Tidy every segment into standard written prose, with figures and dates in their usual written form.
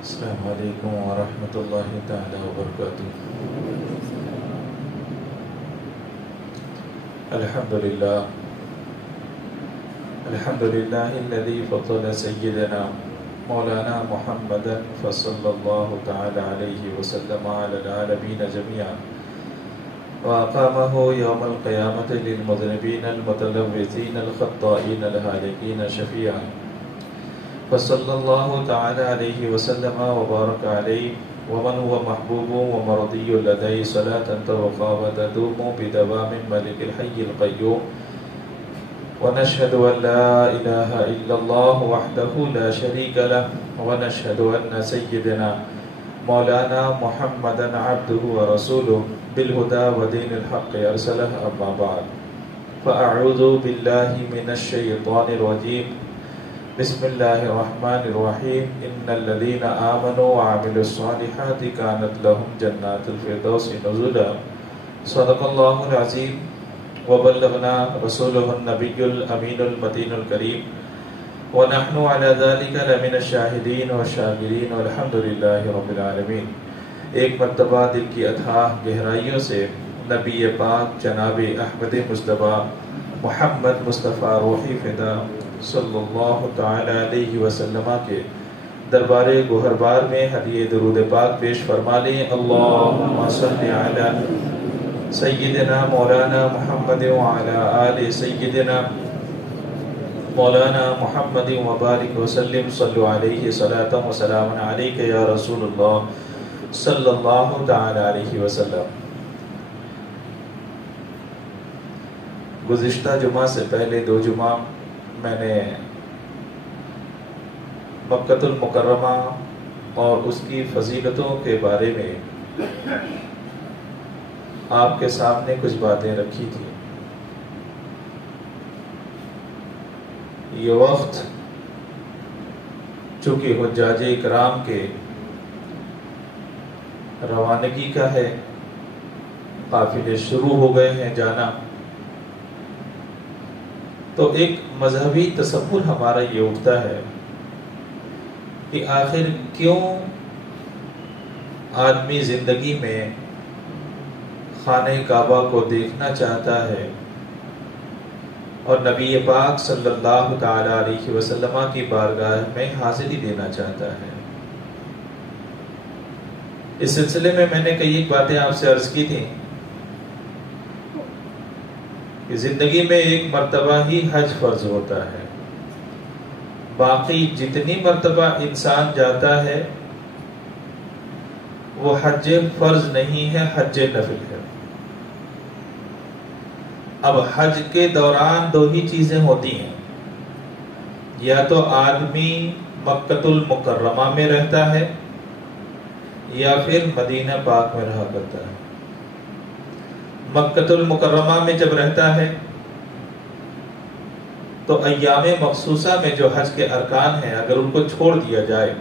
السلام علیکم ورحمۃ اللہ تعالی وبرکاتہ۔ الحمد للہ الذی فضل سیدنا مولانا محمدا فصلی اللہ تعالی علیہ وسلم علی العالمین جميعا وأقامه يوم القيامة للمذنبين المتلوثين الخطائين الهالكين شفيعا فصلى الله تعالى عليه وسلم وبارك عليه ومن هو محبوب ومرضي لديه صلاة تبقى وتدوم بدوام ملك الحي القيوم ونشهد أن لا إله إلا الله وحده لا شريك له ونشهد أن سيدنا مولانا محمدا عبده ورسوله بالهدى ودين الحق أرسله أما بعد فأعوذ بالله من الشيطان الرجيم بسم الله الرحمن الرحيم إن الذين آمنوا وعملوا الصالحات كانت لهم جنات الفردوس نزلا صدق الله العظيم وبلغنا رسوله النبي الأمين المتين الكريم ونحن على ذلك لمن الشاهدين والشاكرين والحمد لله رب العالمين۔ ایک مرتبہ دل کی اتھاہ گہرائیوں سے نبی پاک جناب احمد مصطفیٰ محمد مصطفیٰ روحی فدا صلی اللہ تعالی علیہ وسلم کے دربار گوہربار میں ہدیہ درود پاک پیش فرما لیں۔ اللہم صل علی سیدنا مولانا محمد وعلی آل سیدنا مولانا محمد وبارک وسلم صلو علیہ صلاۃ و سلام علیک یا رسول اللہ صلی اللہ تعالی علیہ وسلم۔ گزشتہ جمعہ سے پہلے 2 جمعہ میں نے مکۃ المکرمہ اور اس کی فضیلتوں کے بارے میں آپ کے سامنے کچھ باتیں رکھی تھی۔ یہ وقت چونکہ حجاج اکرام کے روانگی کا ہے، قافلے شروع ہو گئے ہیں جانا، تو ایک مذہبی تصور ہمارا یہ اٹھتا ہے کہ آخر کیوں آدمی زندگی میں خانہ کعبہ کو دیکھنا چاہتا ہے اور نبی پاک صلی اللہ تعالی علیہ وسلم کی بارگاہ میں حاضری دینا چاہتا ہے۔ اس سلسلے میں نے کئی ایک باتیں آپ سے عرض کی تھیں کہ زندگی میں ایک مرتبہ ہی حج فرض ہوتا ہے، باقی جتنی مرتبہ انسان جاتا ہے وہ حج فرض نہیں ہے، حج نفل ہے۔ اب حج کے دوران 2 ہی چیزیں ہوتی ہیں، یا تو آدمی مکۃ المکرمہ میں رہتا ہے یا پھر مدینہ پاک میں رہا کرتا ہے۔ مکۃ المکرمہ میں جب رہتا ہے تو ایام مخصوصہ میں جو حج کے ارکان ہیں اگر ان کو چھوڑ دیا جائے،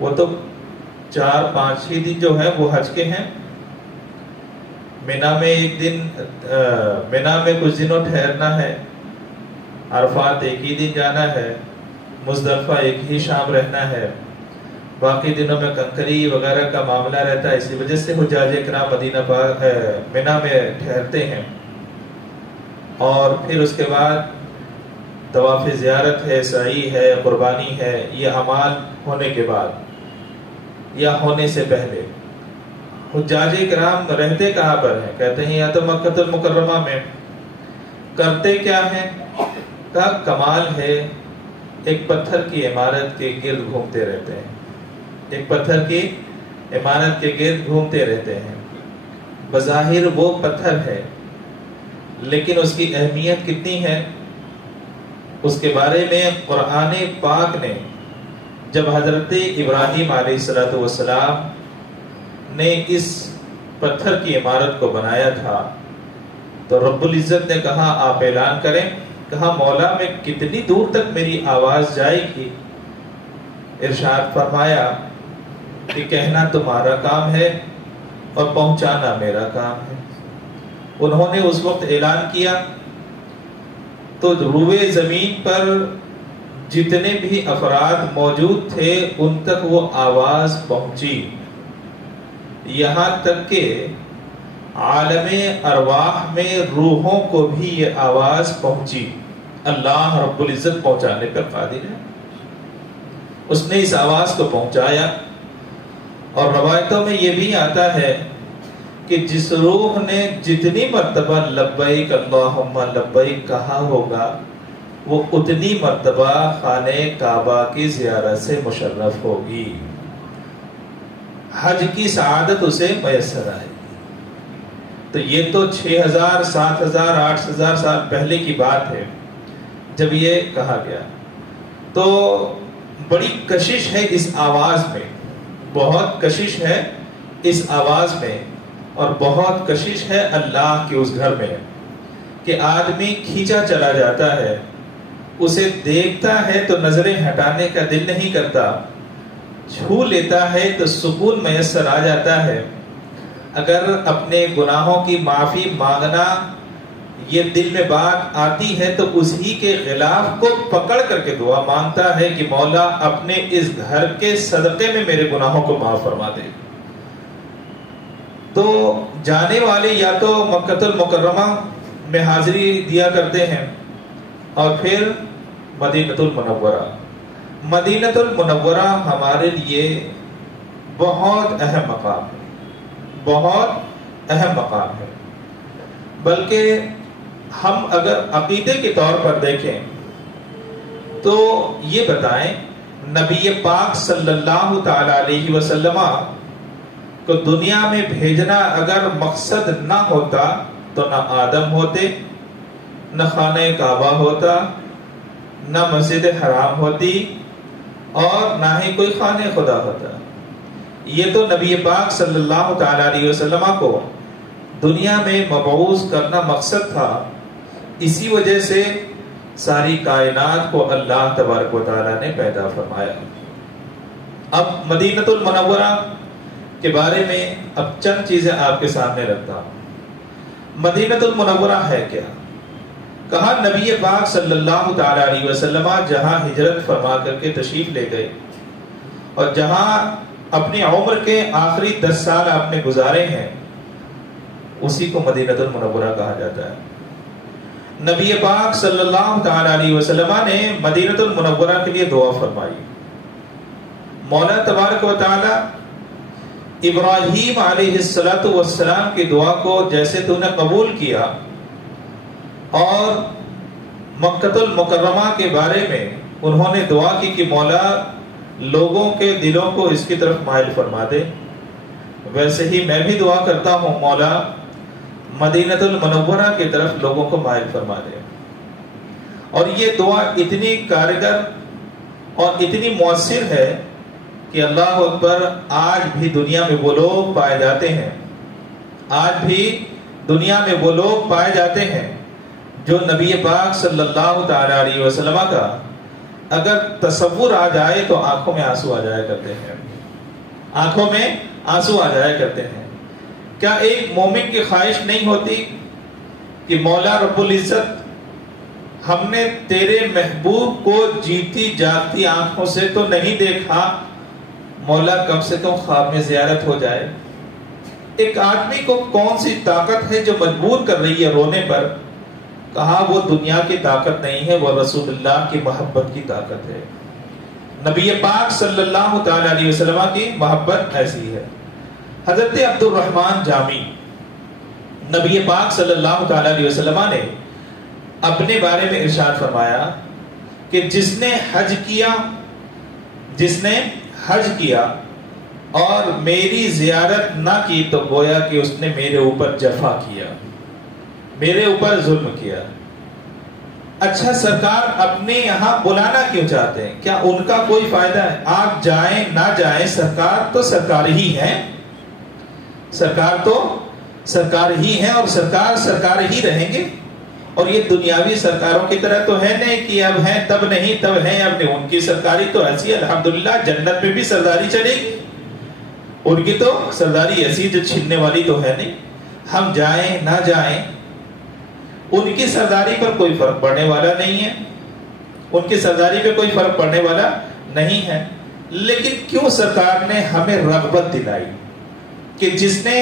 وہ تو 4-5 ہی دن جو ہیں وہ حج کے ہیں۔ مینا میں ایک دن، مینا میں کچھ دنوں ٹھہرنا ہے، عرفات ایک ہی دن جانا ہے، مزدلفہ ایک ہی شام رہنا ہے، باقی دنوں میں کنکری وغیرہ کا معاملہ رہتا ہے۔ اسی وجہ سے حجاج اکرام مدینہ پاک مینا میں ٹھہرتے ہیں، اور پھر اس کے بعد طواف زیارت ہے، سعی ہے، قربانی ہے، یہ اعمال ہونے کے بعد یا ہونے سے پہلے حجاج اکرام رہتے کہاں پر ہیں؟ کہتے ہیں یا تو مکۃ المکرمہ میں۔ کرتے کیا ہیں؟ کا کمال ہے ایک پتھر کی عمارت کے گرد گھومتے رہتے ہیں، ایک پتھر کی عمارت کے گرد گھومتے رہتے ہیں۔ بظاہر وہ پتھر ہے لیکن اس کی اہمیت کتنی ہے اس کے بارے میں قرآن پاک نے جب حضرت ابراہیم علیہ السلام نے اس پتھر کی عمارت کو بنایا تھا تو رب العزت نے کہا آپ اعلان کریں، کہا مولا میں کتنی دور تک میری آواز جائے گی؟ ارشاد فرمایا کہ کہنا تمہارا کام ہے اور پہنچانا میرا کام ہے۔ انہوں نے اس وقت اعلان کیا تو روئے زمین پر جتنے بھی افراد موجود تھے ان تک وہ آواز پہنچی، یہاں تک کہ عالم ارواح میں روحوں کو بھی یہ آواز پہنچی۔ اللہ رب العزت پہنچانے پر قادر ہے، اس نے اس آواز کو پہنچایا۔ اور روایتوں میں یہ بھی آتا ہے کہ جس روح نے جتنی مرتبہ لبیک اللہم لبیک کہا ہوگا وہ اتنی مرتبہ خانہ کعبہ کی زیارت سے مشرف ہوگی، حج کی سعادت اسے میسر آئے گی۔ تو یہ تو 6000 7000 8000 سال پہلے کی بات ہے جب یہ کہا گیا۔ تو بڑی کشش ہے اس آواز میں، بہت کشش ہے اس آواز میں، اور بہت کشش ہے اللہ کے اس گھر میں کہ آدمی کھینچا چلا جاتا ہے، اسے دیکھتا ہے تو نظریں ہٹانے کا دل نہیں کرتا، چھو لیتا ہے تو سکون میسر آ جاتا ہے۔ اگر اپنے گناہوں کی معافی مانگنا یہ دل میں بات آتی ہے تو اسی کے غلاف کو پکڑ کر کے دعا مانگتا ہے کہ مولا اپنے اس گھر کے صدقے میں میرے گناہوں کو معاف فرما دے۔ تو جانے والے یا تو مکہ المکرمہ میں حاضری دیا کرتے ہیں اور پھر مدینہ المنورہ۔ مدینہ المنورہ ہمارے لیے بہت اہم مقام ہے، بہت اہم مقام ہے۔ بلکہ ہم اگر عقیدے کے طور پر دیکھیں تو یہ بتائیں، نبی پاک صلی اللہ تعالی علیہ وسلم کو دنیا میں بھیجنا اگر مقصد نہ ہوتا تو نہ آدم ہوتے، نہ خانہ کعبہ ہوتا، نہ مسجد حرام ہوتی، اور نہ ہی کوئی خانہ خدا ہوتا۔ یہ تو نبی پاک صلی اللہ تعالی علیہ وسلم کو دنیا میں مبعوث کرنا مقصد تھا، اسی وجہ سے ساری کائنات کو اللہ تبارک و تعالی نے پیدا فرمایا۔ اب مدینہ المنورہ کے بارے میں اب چند چیزیں آپ کے سامنے رکھتا ہوں۔ مدینہ المنورہ ہے کیا؟ کہا نبی پاک صلی اللہ تعالی علیہ وسلم جہاں ہجرت فرما کر کے تشریف لے گئے اور جہاں اپنی عمر کے آخری 10 سال آپ نے گزارے ہیں، اسی کو مدینہ المنورہ کہا جاتا ہے۔ نبی پاک صلی اللہ تعالی علیہ وسلم نے مدینہ المنورہ کے لیے دعا فرمائی۔ مولا تبارک و تعالی ابراہیم علیہ السلام کی دعا کو جیسے تو نے قبول کیا، اور مکہ المکرمہ کے بارے میں انہوں نے دعا کی کہ مولا لوگوں کے دلوں کو اس کی طرف مائل فرما دے، ویسے ہی میں بھی دعا کرتا ہوں مولا مدینہ المنورہ کی طرف لوگوں کو مائل فرما دے۔ اور یہ دعا اتنی کارگر اور اتنی مؤثر ہے کہ اللہ اکبر، آج بھی دنیا میں وہ لوگ پائے جاتے ہیں، آج بھی دنیا میں وہ لوگ پائے جاتے ہیں جو نبی پاک صلی اللہ تعالی علیہ وسلم کا اگر تصور آ جائے تو آنکھوں میں آنسو آ جایا کرتے ہیں، آنکھوں میں آنسو آ جایا کرتے ہیں۔ کیا ایک مومن کی خواہش نہیں ہوتی کہ مولا رب العزت ہم نے تیرے محبوب کو جیتی جاگتی آنکھوں سے تو نہیں دیکھا، مولا کم سے کم خواب میں زیارت ہو جائے۔ ایک آدمی کو کون سی طاقت ہے جو مجبور کر رہی ہے رونے پر؟ کہا وہ دنیا کی طاقت نہیں ہے، وہ رسول اللہ کی محبت کی طاقت ہے۔ نبی پاک صلی اللہ تعالی علیہ وسلم کی محبت ایسی ہے۔ حضرت عبد الرحمن جامی، نبی پاک صلی اللہ تعالی علیہ وسلم نے اپنے بارے میں ارشاد فرمایا کہ جس نے حج کیا اور میری زیارت نہ کی تو گویا کہ اس نے میرے اوپر جفا کیا، میرے اوپر ظلم کیا۔ اچھا سرکار اپنے یہاں بلانا کیوں چاہتے ہیں؟ کیا ان کا کوئی فائدہ ہے؟ آپ جائیں نہ جائیں سرکار تو سرکار ہی ہیں، سرکار تو سرکار ہی ہیں اور سرکار ہی رہیں گے۔ اور یہ دنیاوی سرکاروں کی طرح تو ہے نہیں کہ اب ہیں تب نہیں، تب ہیں اب نہیں۔ ان کی سرکاری تو ایسی الحمدللہ جنت میں بھی سرداری چلے گی، ان کی تو سرداری ایسی جو چھننے والی تو ہے نہیں۔ ہم جائیں نہ جائیں ان کی سرداری پر کوئی فرق پڑنے والا نہیں ہے۔ ان کی سرداری پہ کوئی فرق پڑنے والا نہیں ہے. لیکن کیوں سرکار نے ہمیں رغبت دلائی کہ جس نے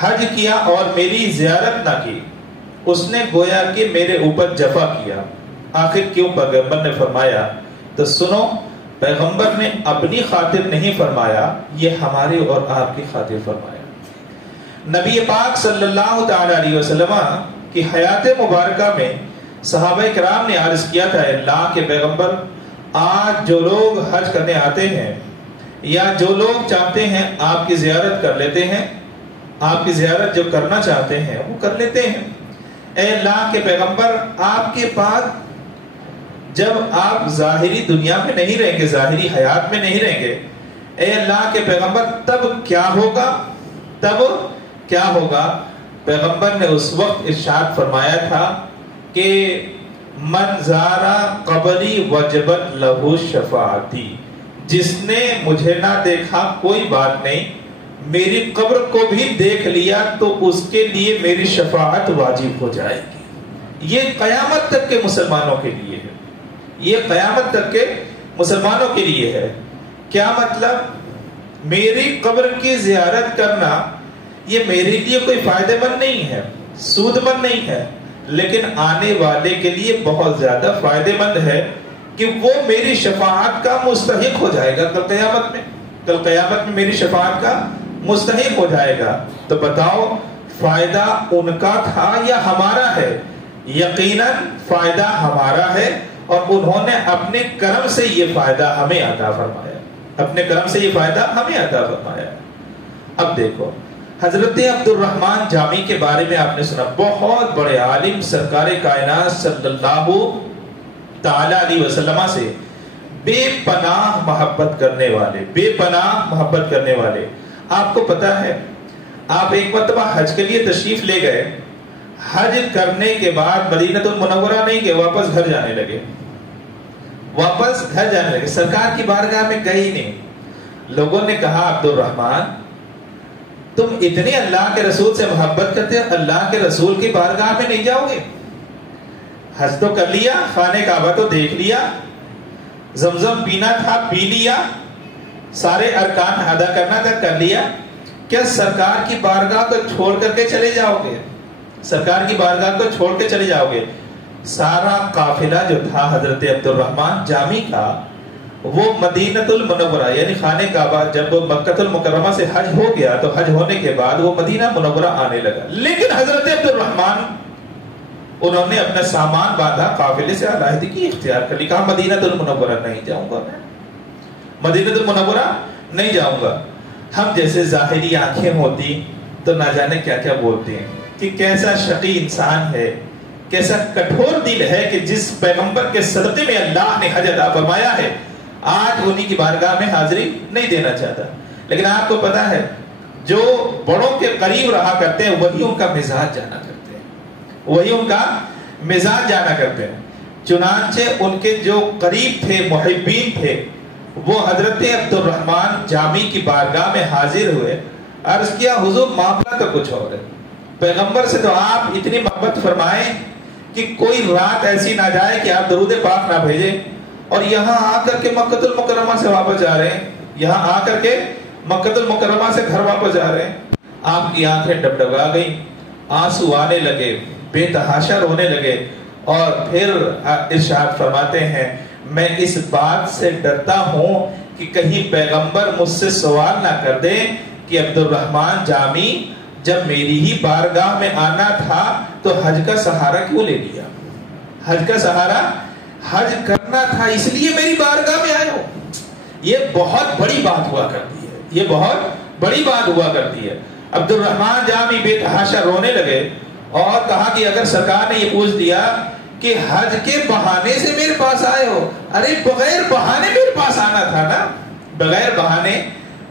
حج کیا اور میری زیارت نہ کی اس نے گویا کہ میرے اوپر جفا کیا. آخر کیوں پیغمبر نے فرمایا؟ تو سنو، پیغمبر نے اپنی خاطر نہیں فرمایا، یہ ہماری اور آپ کی خاطر فرمایا. نبی پاک صلی اللہ تعالی علیہ وسلم کی حیات مبارکہ میں صحابہ کرام نے عرض کیا تھا، اللہ کے پیغمبر، آج جو لوگ حج کرنے آتے ہیں یا جو لوگ چاہتے ہیں آپ کی زیارت کر لیتے ہیں، آپ کی زیارت جو کرنا چاہتے ہیں وہ کر لیتے ہیں. اے اللہ کے پیغمبر، آپ کے بعد جب آپ ظاہری دنیا میں نہیں رہیں گے، ظاہری حیات میں نہیں رہیں گے، اے اللہ کے پیغمبر تب کیا ہوگا؟ تب کیا ہوگا؟ پیغمبر نے اس وقت ارشاد فرمایا تھا کہ من زارا قبری وجبت لہو شفاعتی، جس نے مجھے نہ دیکھا کوئی بات نہیں، میری قبر کو بھی دیکھ لیا تو اس کے لیے میری شفاعت واجب ہو جائے گی. یہ قیامت تک کے مسلمانوں کے لیے ہے، یہ قیامت تک کے مسلمانوں کے لیے ہے. کیا مطلب؟ میری قبر کی زیارت کرنا یہ میرے لیے کوئی فائدہ مند نہیں ہے، سود مند نہیں ہے، لیکن آنے والے کے لیے بہت زیادہ فائدہ مند ہے کہ وہ میری شفاعت کا مستحق ہو جائے گا کل قیامت میں. کل قیامت میں میری شفاعت کا مستحق ہو جائے گا. تو بتاؤ فائدہ ان کا تھا یا ہمارا ہے؟ یقیناً فائدہ ہمارا ہے، اور انہوں نے اپنے کرم سے یہ فائدہ ہمیں عطا فرمایا، اپنے کرم سے یہ فائدہ ہمیں عطا فرمایا. اب دیکھو حضرت عبد الرحمن جامی کے بارے میں آپ نے سنا، بہت بڑے عالم، سرکار کائنات صلی اللہ تعالی علیہ وسلم سے بے پناہ محبت کرنے والے، بے پناہ محبت کرنے والے. آپ کو پتا ہے آپ ایک مرتبہ حج کے لیے تشریف لے گئے، حج کرنے کے بعد مدینہ المنورہ نہیں گئے، واپس گھر جانے لگے، واپس گھر جانے لگے، سرکار کی بارگاہ میں گئے ہی نہیں. لوگوں نے کہا عبد الرحمن تم اتنی اللہ کے رسول سے محبت کرتے ہو، اللہ کے رسول کی بارگاہ میں نہیں جاؤ گے؟ حج تو کر لیا، خانہ کعبہ تو دیکھ لیا، زمزم پینا تھا پی لیا، سارے ارکان ادا کرنا تھا کر لیا، کیا سرکار کی بارگاہ کو چھوڑ کر کے چلے جاؤ گے؟ سرکار کی بارگاہ کو چھوڑ کے چلے جاؤ گے؟ سارا قافلہ جو تھا حضرت عبد الرحمن جامی کا، وہ مدینہ المنورہ یعنی خانہ کعبہ، جب مکہ المکرمہ سے حج ہو گیا تو حج ہونے کے بعد وہ مدینہ منورہ آنے لگا. لیکن حضرت عبد الرحمن انہوں نے اپنا سامان باندھا، قافلے سے علیحدگی اختیار کر لی، کہا مدینہ المنورہ نہیں جاؤں گا، میں مدینہ المنورہ نہیں جاؤں گا. ہم جیسے ظاہری آنکھیں ہوتی تو نہ جانے کیا کیا بولتے ہیں کہ کیسا شقی انسان ہے، کیسا کٹھور دل ہے کہ جس پیغمبر کے صدقے میں اللہ نے حج عطا فرمایا ہے آج انہی کی بارگاہ میں حاضری نہیں دینا چاہتا. لیکن آپ کو پتا ہے جو بڑوں کے قریب رہا کرتے ہیں وہی ان کا مزاج جانا کرتے ہیں، وہی ان کا مزاج جانا کرتے ہیں. چنانچہ ان کے جو قریب تھے، محبین تھے، وہ حضرت عبد الرحمن جامی کی بارگاہ میں حاضر ہوئے، عرض کیا حضور معاملہ تو کچھ اور ہے، پیغمبر سے تو آپ اتنی محبت فرمائیں کہ کوئی رات ایسی نہ جائے کہ آپ درود پاک نہ بھیجیں، اور یہاں آ کر کے مکہ المکرمہ سے واپس جا رہے ہیں، یہاں آ کر کے مکہ المکرمہ سے گھر واپس جا رہے ہیں. آپ کی آنکھیں ڈبڈبا گئیں، آنسو آنے لگے، بے تحاشا رونے لگے، اور پھر ارشاد فرماتے ہیں میں اس بات سے ڈرتا ہوں کہ کہیں پیغمبر مجھ سے سوال نہ کر دے کہ عبد الرحمن جامی جب میری ہی بارگاہ میں آنا تھا تو حج کا سہارا کیوں لے لیا؟ حج کا سہارا حج کرنا تھا اس لیے میری بارگاہ میں آئے ہو. یہ بہت بڑی بات ہوا کرتی ہے، یہ بہت بڑی بات ہوا کرتی ہے. عبد الرحمن جامی بے تحاشا رونے لگے اور کہا کہ اگر سرکار نے یہ پوچھ دیا کہ حج کے بہانے سے میرے پاس آئے ہو، ارے بغیر بہانے میرے پاس آنا تھا نا، بغیر بہانے.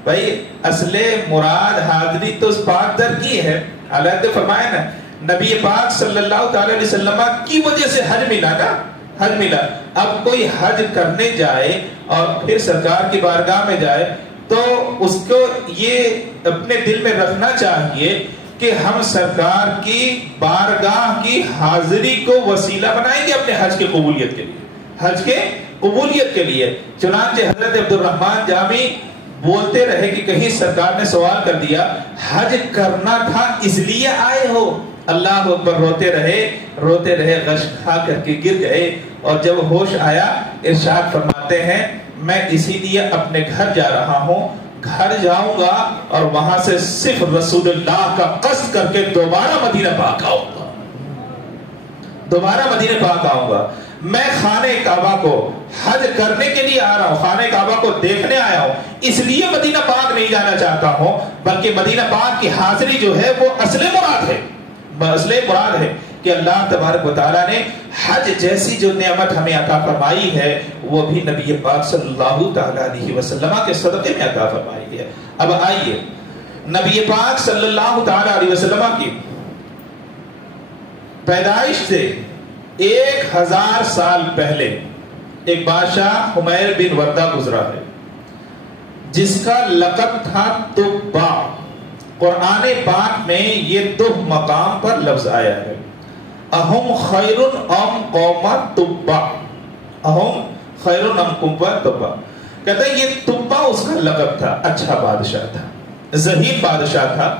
بھائی اصل مراد حاضری تو اس پاک در کی ہے. اللہ نے فرمایا نا نبی پاک صلی اللہ تعالی علیہ وسلم کی وجہ سے حج ملا نا، حج ملا. اب کوئی حج کرنے جائے اور پھر سرکار کی بارگاہ میں جائے تو اس کو یہ اپنے دل میں رکھنا چاہیے کہ ہم سرکار کی بارگاہ کی حاضری کو وسیلہ بنائیں گے اپنے حج کی قبولیت کے لیے. حج کے قبولیت کے لیے. چنانچہ حضرت عبد الرحمن جامی بولتے رہے کہ کہیں سرکار نے سوال کر دیا حج کرنا تھا اس لیے آئے ہو؟ اللہ اکبر. روتے رہے غش کھا کر کے گر گئے. اور جب ہوش آیا ارشاد فرماتے ہیں میں اسی لیے اپنے گھر جا رہا ہوں, گھر جاؤں گا اور وہاں سے صرف رسول اللہ کا قصد کر کے دوبارہ مدینہ پاک آؤں گا. میں خانہ کعبہ کو حج کرنے کے لیے آ رہا ہوں, خانہ کعبہ کو دیکھنے آیا ہوں, اس لیے مدینہ پاک نہیں جانا چاہتا ہوں, بلکہ مدینہ پاک کی حاضری جو ہے وہ اصل مراد ہے کہ اللہ تبارک و تعالیٰ نے حج جیسی جو نعمت ہمیں عطا فرمائی ہے وہ بھی نبی پاک صلی اللہ تعالی علیہ وسلم کے صدقے میں عطا فرمائی ہے. اب آئیے نبی پاک صلی اللہ تعالی علیہ وسلم کی پیدائش سے 1000 سال پہلے ایک بادشاہ حمیر بن وردہ گزرا ہے جس کا لقب تھا تبع. قرآن پاک میں یہ دو مقام پر لفظ آیا ہے, اہم خیر ام قوم تبع, اہم خیر ام قوم تبع. کہتے ہیں یہ تبع اس کا لقب تھا, اچھا بادشاہ تھا, ذہین بادشاہ تھا.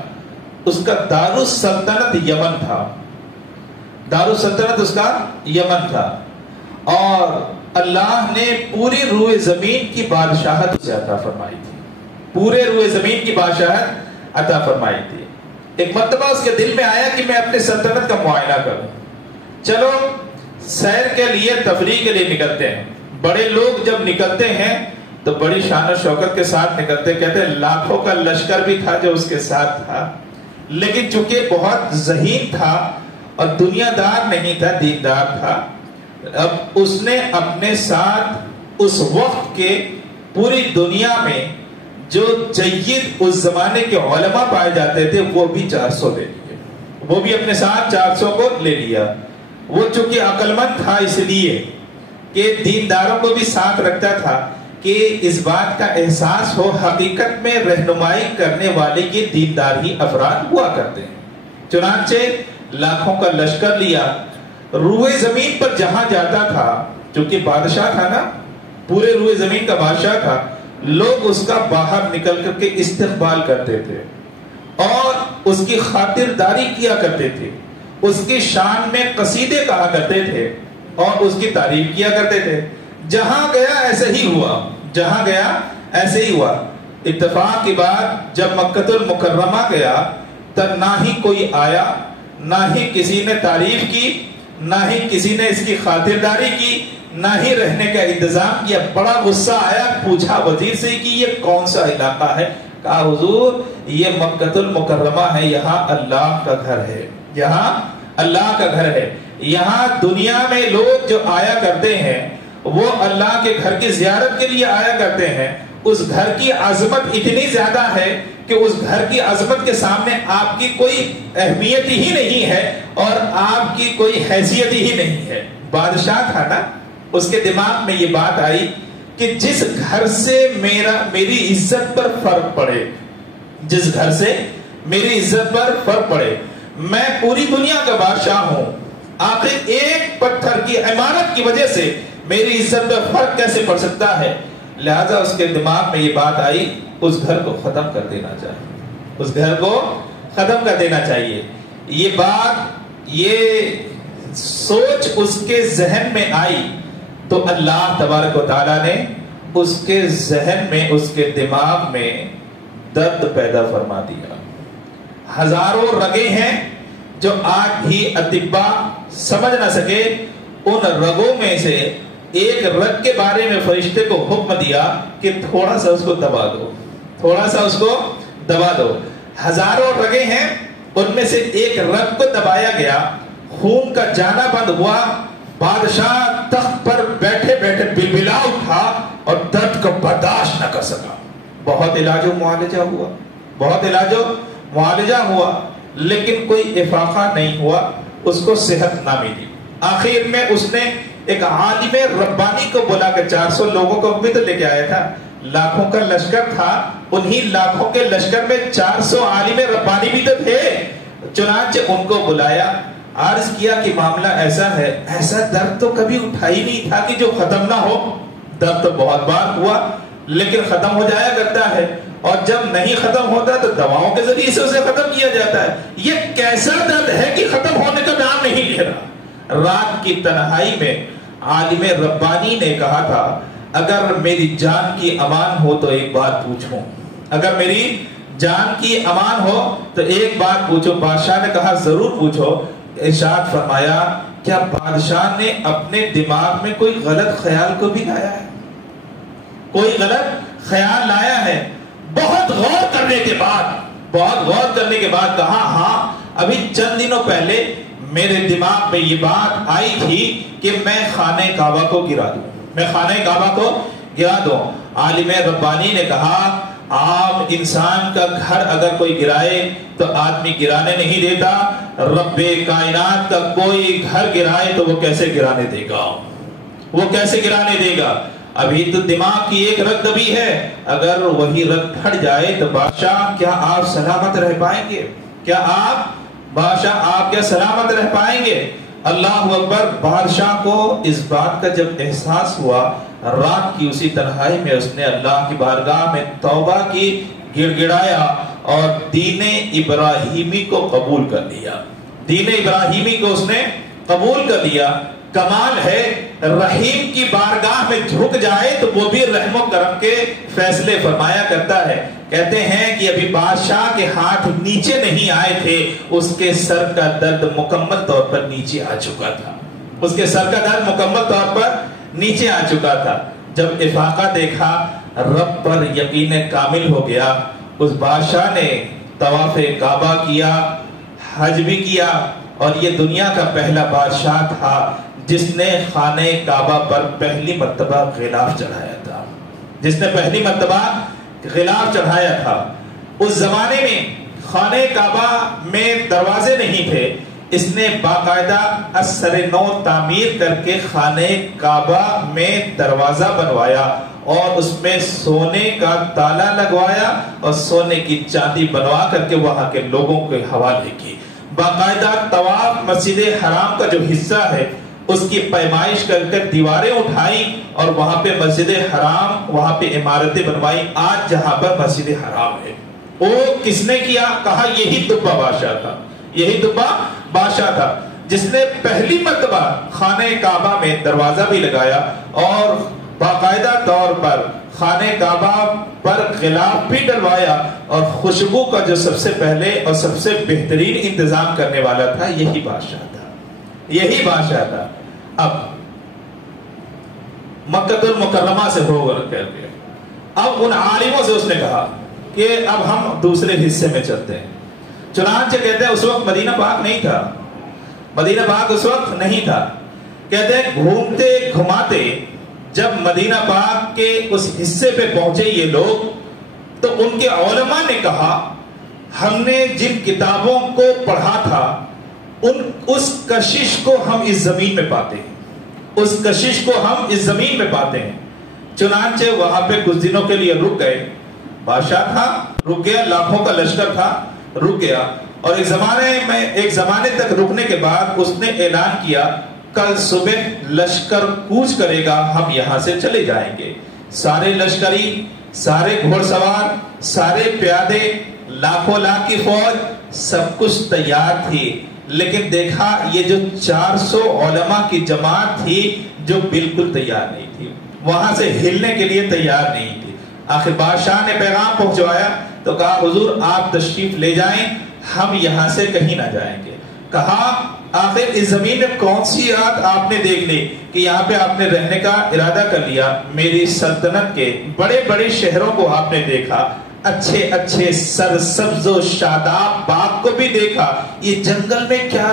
اس کا دارالسلطنت یمن تھا, دارالسلطنت اس کا یمن تھا, اور اللہ نے پوری روئے زمین کی بادشاہت اسے عطا فرمائی تھی, پورے روئے زمین کی بادشاہت عطا فرمائی تھی. ایک مرتبہ اس کے دل میں آیا کہ میں اپنے سلطنت کا معائنہ کروں. چلو سیر کے لیے تفریح کے لیے نکلتے ہیں. بڑے لوگ جب نکلتے ہیں تو بڑی شان و شوکت کے ساتھ نکلتے. کہتے ہیں لاکھوں کا لشکر بھی تھا جو اس کے ساتھ تھا, لیکن چونکہ بہت ذہین تھا اور دنیا دار نہیں تھا, دیندار تھا, اب اس نے اپنے ساتھ اس وقت کے پوری دنیا میں جو جید اس زمانے کے علماء پائے جاتے تھے وہ بھی 400 لے لیے, وہ بھی اپنے ساتھ 400 کو لے لیا. وہ چونکہ عقل مند تھا اس لیے کہ دینداروں کو بھی ساتھ رکھتا تھا کہ اس بات کا احساس ہو حقیقت میں رہنمائی کرنے والے یہ دیندار ہی افراد ہوا کرتے ہیں. چنانچہ لاکھوں کا لشکر لیا, روئے زمین پر جہاں جاتا تھا, چونکہ بادشاہ تھا نا, پورے روئے زمین کا بادشاہ تھا, لوگ اس کا باہر نکل کر کے استقبال کرتے تھے اور اس کی خاطرداری کیا کرتے تھے, اس کی شان میں قصیدے کہا کرتے تھے اور اس کی تعریف کیا کرتے تھے. جہاں گیا ایسے ہی ہوا. اتفاق کی بات جب مکہ المکرمہ گیا تب نہ ہی کوئی آیا, نہ ہی کسی نے تعریف کی, نہ ہی کسی نے اس کی خاطرداری کی, نہ ہی رہنے کا انتظام کیا. بڑا غصہ آیا, پوچھا وزیر سے کہ یہ کون سا علاقہ ہے؟ کہا حضور یہ مکہ المکرمہ ہے, یہاں اللہ کا گھر ہے, یہاں اللہ کا گھر ہے. یہاں دنیا میں لوگ جو آیا کرتے ہیں وہ اللہ کے گھر کی زیارت کے لیے آیا کرتے ہیں. اس گھر کی عظمت اتنی زیادہ ہے کہ اس گھر کی عظمت کے سامنے آپ کی کوئی اہمیت ہی نہیں ہے اور آپ کی کوئی حیثیت ہی نہیں ہے. بادشاہ تھا نا, اس کے دماغ میں یہ بات آئی کہ جس گھر سے میری عزت پر فرق پڑے, جس گھر سے میری عزت پر فرق پڑے, میں پوری دنیا کا بادشاہ ہوں, آخر ایک پتھر کی عمارت کی وجہ سے میری عزت پر فرق کیسے پڑ سکتا ہے؟ لہذا اس کے دماغ میں یہ بات آئی اس گھر کو ختم کر دینا چاہیے, اس گھر کو ختم کر دینا چاہیے. یہ بات, یہ سوچ اس کے ذہن میں آئی تو اللہ تبارک و تعالیٰ نے اس کے ذہن میں, اس کے دماغ میں درد پیدا فرما دیا. ہزاروں رگیں ہیں جو آج بھی اطباء سمجھ نہ سکے. ان رگوں میں سے ایک رگ کے بارے میں فرشتے کو حکم دیا کہ تھوڑا سا اس کو دبا دو, تھوڑا سا اس کو دبا دو. ہزاروں رگیں ہیں, ان میں سے ایک رگ کو دبایا گیا, خون کا جانا بند ہوا. بادشاہ تخت پر بیٹھے بیٹھے بلبلا اٹھا اور درد کو برداشت نہ کر سکا. بہت علاج و معالجہ ہوا, بہت علاج و معالجہ ہوا, لیکن کوئی افاقہ نہیں ہوا, اس کو صحت نہ ملی. آخر میں اس نے ایک عالم ربانی کو بلا کر 400 لوگوں کو بھی تو لے کے آیا تھا, لاکھوں کا لشکر تھا, انہی لاکھوں کے لشکر میں 400 عالم ربانی بھی تو تھے. چنانچہ ان کو بلایا, عرض کیا کہ معاملہ ایسا ہے، ایسا درد تو کبھی اٹھا ہی نہیں تھا کہ جو ختم نہ ہو. درد تو بہت بار ہوا لیکن ختم ہو جایا کرتا ہے، اور جب نہیں ختم ہوتا تو دواؤں کے ذریعے سے اسے ختم کیا جاتا ہے. یہ کیسا درد ہے کہ ختم ہونے کا نام نہیں لے رہا. رات کی تنہائی میں عالم ربانی نے کہا تھا اگر میری جان کی امان ہو تو ایک بات پوچھوں، اگر میری جان کی امان ہو تو ایک بات پوچھو. بادشاہ نے کہا ضرور پوچھو. ارشاد فرمایا کیا بادشاہ نے اپنے دماغ میں کوئی غلط خیال کو بھی لایا ہے؟ کوئی غلط خیال لایا ہے؟ بہت غور کرنے کے بعد کہا ہاں ابھی چند دنوں پہلے میرے دماغ میں یہ بات آئی تھی کہ میں خانہ کعبہ کو گرا دوں. عالم ربانی نے کہا عام انسان کا گھر اگر کوئی گرائے تو آدمی گرانے نہیں دیتا، رب کائنات کا کوئی گھر گرائے تو وہ کیسے گرانے دے گا؟ ابھی تو دماغ کی ایک رگ دبی ہے، اگر وہی رگ پھٹ جائے تو بادشاہ کیا آپ سلامت رہ پائیں گے؟ آپ کیا سلامت رہ پائیں گے؟ اللہ اکبر. بادشاہ کو اس بات کا جب احساس ہوا، رات کی اسی تنہائی میں اس نے اللہ کی بارگاہ میں توبہ کی، گڑ گڑایا اور دین ابراہیمی کو قبول کر لیا. کمال ہے رحیم کی بارگاہ میں جھک جائے تو وہ بھی رحم و کرم کے فیصلے فرمایا کرتا ہے. کہتے ہیں کہ ابھی بادشاہ کے ہاتھ نیچے نہیں آئے تھے، اس کے سر کا درد مکمل طور پر نیچے آ چکا تھا. جب افاقہ دیکھا رب پر یقین کامل ہو گیا. اس بادشاہ نے طواف کعبہ کیا، حج بھی کیا، اور یہ دنیا کا پہلا بادشاہ تھا جس نے خانہ کعبہ پر پہلی مرتبہ غلاف چڑھایا تھا. اس زمانے میں خانہ کعبہ میں دروازے نہیں تھے. اس نے باقاعدہ اثر نو تعمیر کر کے خانہ کعبہ میں دروازہ بنوایا اور اس میں سونے کا تالا لگوایا اور سونے کی چاندی بنوا کر کے وہاں کے لوگوں کے حوالے کی. باقاعدہ طواف مسجد حرام کا جو حصہ ہے اس کی پیمائش کر کر دیواریں اٹھائی اور وہاں پہ مسجد حرام، وہاں پہ عمارتیں بنوائی. آج جہاں پر مسجد حرام ہے وہ کس نے کیا؟ کہا یہی دبا بادشاہ تھا جس نے پہلی مرتبہ خانہ کعبہ میں دروازہ بھی لگایا اور باقاعدہ طور پر خانہ کعبہ پر غلاف بھی ڈلوایا، اور خوشبو کا جو سب سے پہلے اور سب سے بہترین انتظام کرنے والا تھا یہی بادشاہ تھا. اب مکہ المکرمہ سے ہو کر کے اب ان عالموں سے اس نے کہا کہ اب ہم دوسرے حصے میں چلتے ہیں. چنانچہ کہتے ہیں اس وقت مدینہ پاک نہیں تھا. کہتے ہیں گھومتے گھماتے جب مدینہ پاک کے اس حصے پہ پہنچے یہ لوگ تو ان کے علماء نے کہا ہم نے جن کتابوں کو پڑھا تھا اس کشش کو ہم اس زمین میں پاتے ہیں. چنانچہ وہاں پہ کچھ دنوں کے لیے رک گئے. بادشاہ تھا، رک گیا، لاکھوں کا لشکر تھا، رک گیا. اور ایک زمانے تک رکنے کے بعد اس نے اعلان کیا کل صبح لشکر کوچ کرے گا، ہم یہاں سے چلے جائیں گے. سارے لشکری، سارے گھوڑ سوار، سارے پیادے، لاکھوں لاکھ کی فوج، سب کچھ تیار تھی. لیکن دیکھا یہ جو 400 علماء کی جماعت تھی جو بالکل تیار نہیں تھی، وہاں سے ہلنے کے لیے تیار نہیں تھی. آخر بادشاہ نے پیغام پہنچوایا تو کہا حضور آپ تشریف لے جائیں، ہم یہاں سے کہیں نہ جائیں گے. کہا آخر اس زمین میں کون سی رات آپ نے دیکھ لی کہ یہاں پہ آپ نے رہنے کا ارادہ کر لیا؟ میری سلطنت کے بڑے بڑے شہروں کو آپ نے دیکھا، اچھے سرسبز و شاداب باغ کو بھی دیکھا. یہ جنگل میں کیا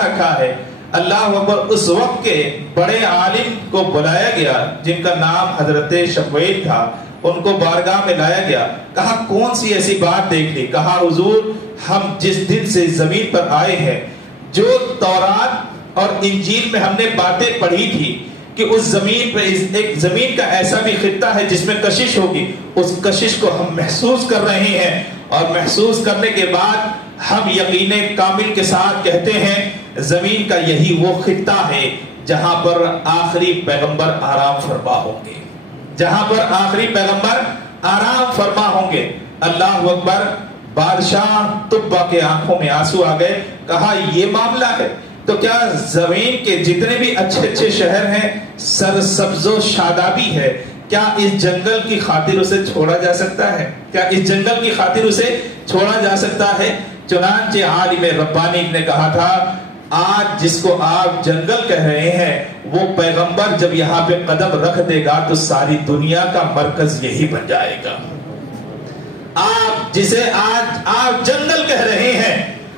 رکھا ہے؟ اللہ اکبر. اس وقت کے بڑے عالم کو بلایا گیا جن کا نام حضرت شفیع تھا. ان کو بارگاہ میں لایا گیا. کہا کون سی ایسی بات دیکھ لی؟ کہا حضور ہم جس دن سے زمین پر آئے ہیں جو تورات اور انجیل میں ہم نے باتیں پڑھی تھی کہ اس زمین پہ ایک زمین کا ایسا بھی خطہ ہے جس میں کشش ہوگی، اس کشش کو ہم محسوس کر رہے ہیں. اور محسوس کرنے کے بعد ہم یقین کامل کے ساتھ کہتے ہیں زمین کا یہی وہ خطہ ہے جہاں پر آخری پیغمبر آرام فرما ہوں گے، جہاں پر آخری پیغمبر آرام فرما ہوں گے۔ اللہ اکبر۔ بادشاہ تبا کے آنکھوں میں آنسو آ گئے، کہا یہ معاملہ ہے تو کیا زمین کے جتنے بھی اچھے اچھے شہر ہیں سرسبز و شادابی ہے، کیا اس جنگل کی خاطر اسے چھوڑا جا سکتا ہے؟ کیا اس جنگل کی خاطر اسے چھوڑا جا سکتا ہے؟ چنانچہ عالم ربانی نے کہا تھا آج جس کو آپ جنگل کہہ رہے ہیں وہ پیغمبر جب یہاں پہ قدم رکھ دے گا تو ساری دنیا کا مرکز یہی بن جائے گا۔ آپ جسے آج آپ جنگل کہہ رہے ہیں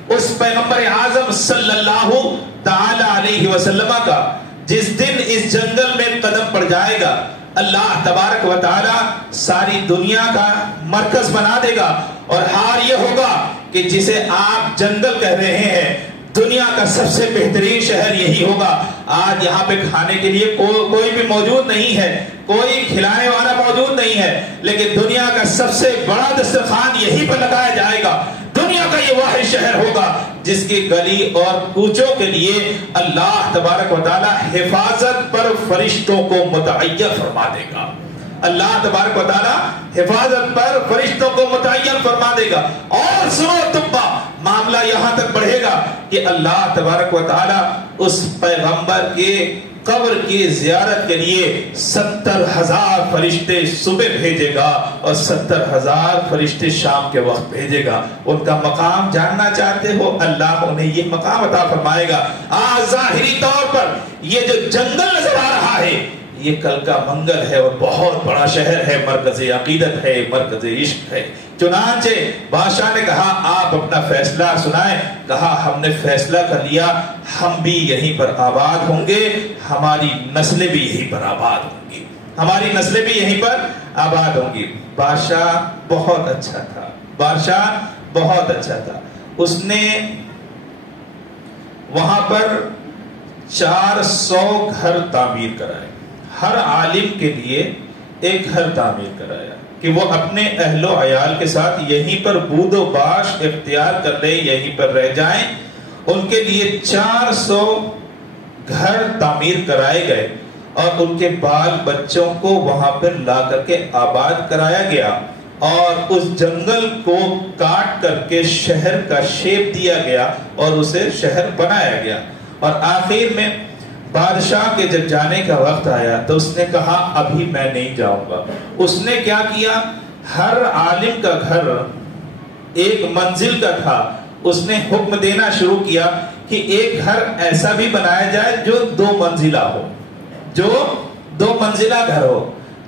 اس پیغمبر اعظم صلی اللہ تعالی علیہ وسلم کا جس دن اس جنگل میں قدم پڑ جائے گا اللہ تبارک و تعالی ساری دنیا کا مرکز بنا دے گا، اور حال یہ ہوگا کہ جسے آپ جنگل کہہ رہے ہیں دنیا کا سب سے بہترین شہر یہی ہوگا۔ آج یہاں پہ کھانے کے لیے کوئی بھی موجود نہیں ہے، کوئی کھلانے والا موجود نہیں ہے، لیکن دنیا کا سب سے بڑا دسترخوان یہی پر لگایا جائے گا۔ دنیا کا یہ واحد شہر ہوگا جس کی گلی اور کوچوں کے لیے اللہ تبارک و تعالی حفاظت پر فرشتوں کو متعین فرما دے گا۔ اللہ تبارک و تعالی حفاظت پر فرشتوں کو متعین فرما دے گا۔ اور سنو تبا، معاملہ یہاں تک بڑھے گا کہ اللہ تبارک و تعالی اس پیغمبر کے قبر کی زیارت کے لیے 70,000 فرشتے صبح بھیجے گا اور 70,000 فرشتے شام کے وقت بھیجے گا۔ ان کا مقام جاننا چاہتے ہو؟ اللہ انہیں یہ مقام عطا فرمائے گا۔ آج ظاہری طور پر یہ جو جنگل نظر آ رہا ہے یہ کل کا منگل ہے اور بہت بڑا شہر ہے، مرکز عقیدت ہے، مرکز عشق ہے۔ چنانچہ بادشاہ نے کہا آپ اپنا فیصلہ سنائیں۔ کہا ہم نے فیصلہ کر لیا، ہم بھی یہیں پر آباد ہوں گے، ہماری نسلیں بھی یہیں پر آباد ہوں گی، ہماری نسلیں بھی یہیں پر آباد ہوں گی۔ بادشاہ بہت اچھا تھا، بادشاہ بہت اچھا تھا۔ اس نے وہاں پر 400 گھر تعمیر کرائے، ہر عالم کے لیے ایک گھر تعمیر کرایا کہ وہ اپنے اہل و عیال کے ساتھ یہیں پر بود و باش اختیار کر لے، یہیں پر رہ جائیں۔ ان کے لیے 400 گھر تعمیر کرائے گئے اور ان کے بال بچوں کو وہاں پر لا کر کے آباد کرایا گیا، اور اس جنگل کو کاٹ کر کے شہر کا شیپ دیا گیا اور اسے شہر بنایا گیا۔ اور آخر میں بادشاہ کے جب جانے کا وقت آیا تو اس نے کہا ابھی میں نہیں جاؤں گا۔ اس نے کیا کیا؟ ہر عالم کا گھر ایک منزل کا تھا، اس نے حکم دینا شروع کیا کہ ایک گھر ایسا بھی بنایا جائے جو 2 منزلہ ہو، جو 2 منزلہ گھر ہو۔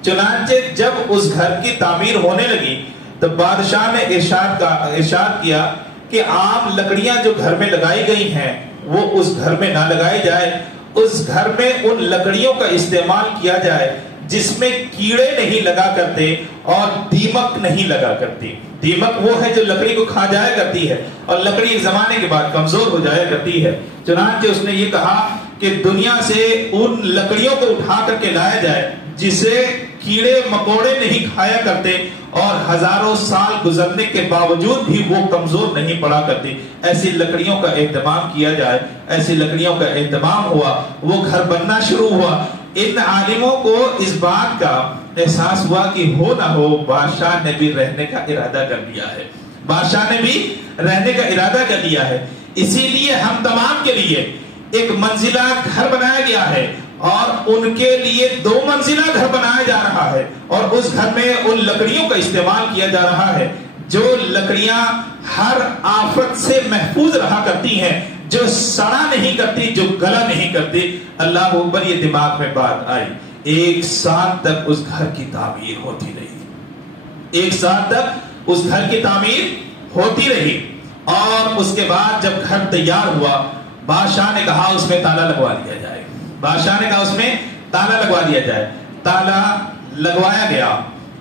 چنانچہ جب اس گھر کی تعمیر ہونے لگی تو بادشاہ نے ارشاد کیا کہ عام لکڑیاں جو گھر میں لگائی گئی ہیں وہ اس گھر میں نہ لگائی جائے، اس گھر میں ان لکڑیوں کا استعمال کیا جائے جس میں کیڑے نہیں لگا کرتے اور دیمک نہیں لگا کرتی۔ دیمک وہ ہے جو لکڑی کو کھا جایا کرتی ہے اور لکڑی ایک زمانے کے بعد کمزور ہو جایا کرتی ہے۔ چنانچہ اس نے یہ کہا کہ دنیا سے ان لکڑیوں کو اٹھا کر کے لایا جائے جسے کیڑے مکوڑے نہیں کھایا کرتے اور ہزاروں سال گزرنے کے باوجود بھی وہ کمزور نہیں پڑا کرتی، ایسی لکڑیوں کا اہتمام کیا جائے۔ ایسی لکڑیوں کا اہتمام ہوا، وہ گھر بننا شروع ہوا۔ ان عالموں کو اس بات کا احساس ہوا کہ ہو نہ ہو بادشاہ نے بھی رہنے کا ارادہ کر لیا ہے، بادشاہ نے بھی رہنے کا ارادہ کر لیا ہے، اسی لیے ہم تمام کے لیے ایک منزلہ گھر بنایا گیا ہے اور ان کے لیے 2 منزلہ گھر بنایا جا رہا ہے، اور اس گھر میں ان لکڑیوں کا استعمال کیا جا رہا ہے جو لکڑیاں ہر آفت سے محفوظ رہا کرتی ہیں، جو سڑا نہیں کرتی، جو گلا نہیں کرتی۔ اللہ اکبر، یہ دماغ میں بات آئی۔ 1 سال تک اس گھر کی تعمیر ہوتی رہی، 1 سال تک اس گھر کی تعمیر ہوتی رہی، اور اس کے بعد جب گھر تیار ہوا بادشاہ نے کہا اس میں تالا لگوا دیا جائے، بادشاہ نے کہا اس میں تالا لگوا دیا جائے۔ تالا لگوایا گیا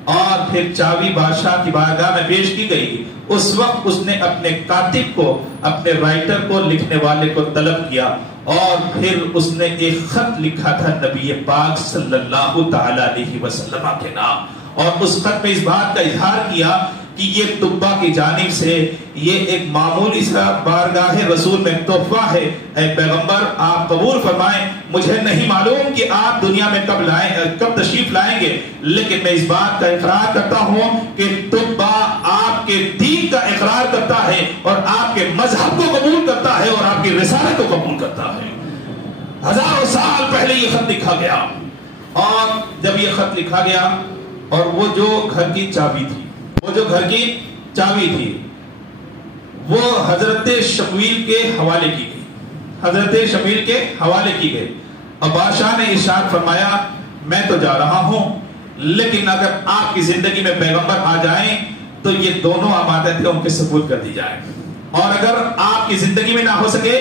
اور پھر چابی بادشاہ کی بارگاہ میں پیش کی گئی۔ اس وقت اس نے اپنے کاتب کو، اپنے رائٹر کو، لکھنے والے کو طلب کیا، اور پھر اس نے ایک خط لکھا تھا نبی پاک صلی اللہ تعالی علیہ وسلم کے نام، اور اس خط میں اس بات کا اظہار کیا کہ یہ تبا کی جانب سے یہ ایک معمولی سا بارگاہ رسول میں تحفہ ہے، اے پیغمبر آپ قبول فرمائیں، مجھے نہیں معلوم کہ آپ دنیا میں کب تشریف لائیں گے، لیکن میں اس بات کا اقرار کرتا ہوں کہ تبا آپ کے دین کا اقرار کرتا ہے اور آپ کے مذہب کو قبول کرتا ہے اور آپ کی رسالت کو قبول کرتا ہے۔ ہزاروں سال پہلے یہ خط لکھا گیا، اور جب یہ خط لکھا گیا اور وہ جو گھر کی چابی تھی، وہ حضرت شمویل کے حوالے کی گئی، اور بادشاہ نے ارشاد فرمایا میں تو جا رہا ہوں، لیکن اگر آپ کی زندگی میں پیغمبر آ جائیں تو یہ دونوں امانتیں ان کے سپرد کر دی جائیں، اور اگر آپ کی زندگی میں نہ ہو سکے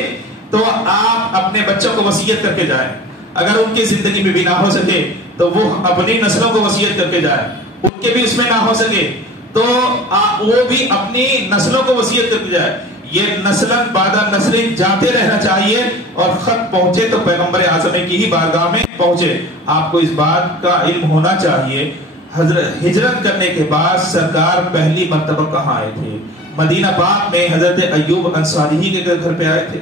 تو آپ اپنے بچوں کو وصیت کر کے جائیں، اگر ان کی زندگی میں بھی نہ ہو سکے تو وہ اپنی نسلوں کو وصیت کر کے جائیں، ان کے بھی اس میں نہ ہو سکے تو وہ بھی اپنی نسلوں کو وصیت کر کے جائے، یہ نسلن بعد نسلیں جاتے رہنا چاہیے، اور خط پہنچے تو پیغمبر اعظم کی ہی بارگاہ میں پہنچے۔ آپ کو اس بات کا علم ہونا چاہیے، ہجرت کرنے کے بعد سرکار پہلی مرتبہ کہاں آئے تھے؟ مدینہ پاک میں حضرت ایوب انصاری ہی کے گھر پہ آئے تھے،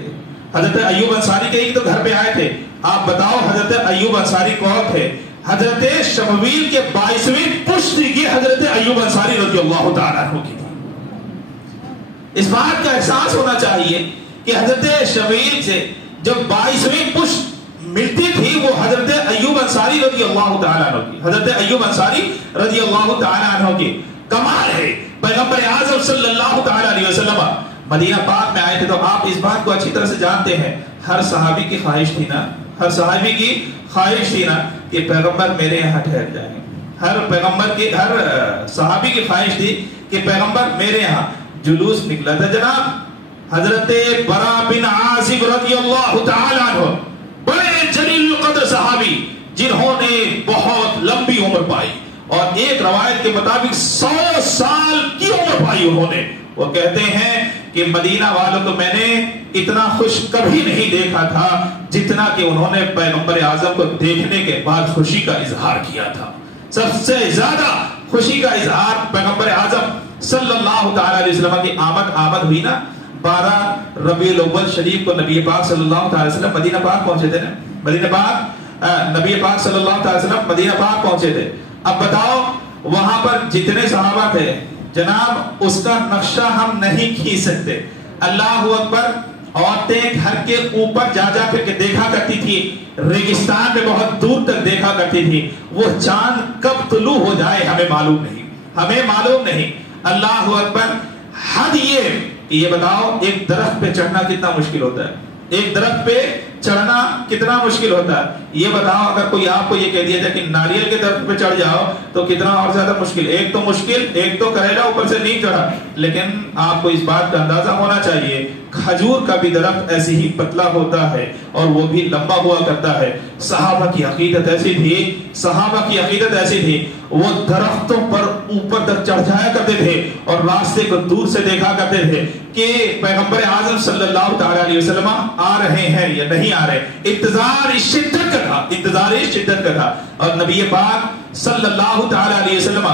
حضرت ایوب انصاری کے ہی تو گھر پہ آئے تھے۔ آپ بتاؤ حضرت ایوب انصاری کون تھے؟ حضرت شمویل کے 22ویں پشت کی حضرت ایوب انصاری رضی اللہ تعالیٰ عنہ کی تھی۔ اس بات کا احساس ہونا چاہیے کہ حضرت شمویل سے جب 22ویں پشت ملتی تھی وہ حضرت ایوب انصاری رضی اللہ تعالیٰ عنہ کی، حضرت ایوب انصاری رضی اللہ تعالیٰ عنہ کی۔ کمال ہے، پیغمبر اعظم صلی اللہ تعالیٰ علیہ وسلم مدینہ پاک میں آئے تھے تو آپ اس بات کو اچھی طرح سے جانتے ہیں، ہر صحابی کی خواہش تھی نا، ہر صحابی کی خواہش تھی نا کہ پیغمبر میرے یہاں ٹھہر جائیں، ہر صحابی کی خواہش تھی کہ پیغمبر میرے یہاں۔ جلوس نکلا تھا جناب حضرت برا بن عازب رضی اللہ تعالی عنہ، بڑے جلیل القدر صحابی جنہوں نے بہت لمبی عمر پائی، اور ایک روایت کے مطابق 100 سال کی عمر پائی انہوں نے۔ وہ کہتے ہیں کہ مدینہ والوں کو میں نے اتنا خوش کبھی نہیں دیکھا تھا جتنا کہ انہوں نے پیغمبر اعظم کو دیکھنے کے بعد خوشی کا اظہار کیا تھا۔ سب سے زیادہ خوشی کا اظہار پیغمبر اعظم صلی اللہ تعالی علیہ وسلم کی آمد ہوئی نا 12 ربیع الاول شریف کو نبی پاک صلی اللہ تعالی وسلم مدینہ پاک پہنچے تھے نا، مدینہ پاک نبی پاک صلی اللہ تعالی وسلم مدینہ پاک پہنچے تھے۔ اب بتاؤ وہاں پر جتنے صحابہ تھے جناب اس کا نقشہ ہم نہیں کھینچ سکتے۔ اللہ اکبر، عورتیں گھر کے اوپر جا کر کے دیکھا کرتی تھی، ریگستان میں بہت دور تک دیکھا کرتی تھی، وہ چاند کب طلوع ہو جائے ہمیں معلوم نہیں۔ اللہ اکبر، حد یہ بتاؤ ایک درخت پہ چڑھنا کتنا مشکل ہوتا ہے، ایک درخت پہ چڑھنا کتنا مشکل ہوتا ہے، یہ بتاؤ اگر کوئی آپ کو یہ کہہ دیا جائے کہ ناریل کے درخت پہ چڑھ جاؤ تو کتنا اور زیادہ مشکل، ایک تو کہے گا اوپر سے نہیں چڑھا۔ لیکن آپ کو اس بات کا اندازہ ہونا چاہیے کھجور کا بھی درخت ایسے ہی پتلا ہوتا ہے اور وہ بھی لمبا ہوا کرتا ہے۔ صحابہ کی عقیدت ایسی تھی وہ درختوں پر اوپر تک چڑھ جایا کرتے تھے اور راستے کو دور سے دیکھا کرتے تھے کہ پیغمبر اعظم صلی اللہ تعالی علیہ وسلم آ رہے ہیں یا نہیں آ رہے۔ انتظار شدت کا تھا اور نبی پاک صلی اللہ تعالی علیہ وسلم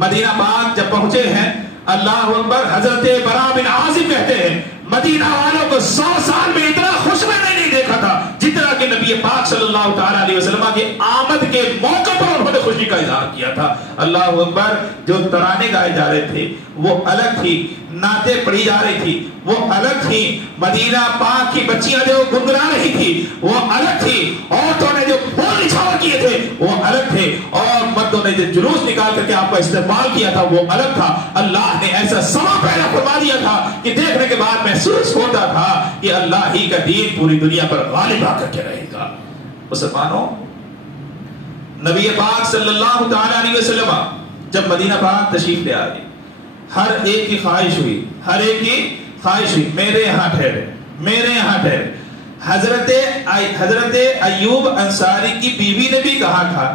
مدینہ پاک جب پہنچے ہیں، اللہ اکبر، حضرت برا بن عازب کہتے ہیں مدینہ والوں کو 100 سال میں اتنا خوش میں نے نہیں دیکھا تھا جتنا کہ نبی پاک صلی اللہ تعالی علیہ وسلم کی آمد کے موقع پر انہوں نے خوشی کا اظہار کیا تھا۔ اللہ اکبر، جو ترانے گائے جا رہے تھے وہ الگ تھی، نعتیں پڑھی جا رہی تھی وہ الگ تھی، مدینہ پاک کی بچیاں جو گنگنا رہی تھی وہ الگ تھی، عورتوں نے جو پھول نچھاور کیے تھے وہ الگ تھے، اور مردوں نے جو جلوس نکال کر کے آپ کا استقبال کیا تھا وہ الگ تھا۔ اللہ نے ایسا سما پیدا فرما دیا تھا کہ دیکھنے کے بعد محسوس ہوتا تھا کہ اللہ ہی کا دین پوری دنیا پر غالب آ کر کے رہے گا۔ مسلمانوں، نبی پاک صلی اللہ تعالی علیہ وسلم جب مدینہ پاک تشریف لے آئے، ہر ایک کی خواہش ہوئی میرے یہاں ٹھہرے۔ حضرت ایوب انصاری کی بیوی نے بھی کہا تھا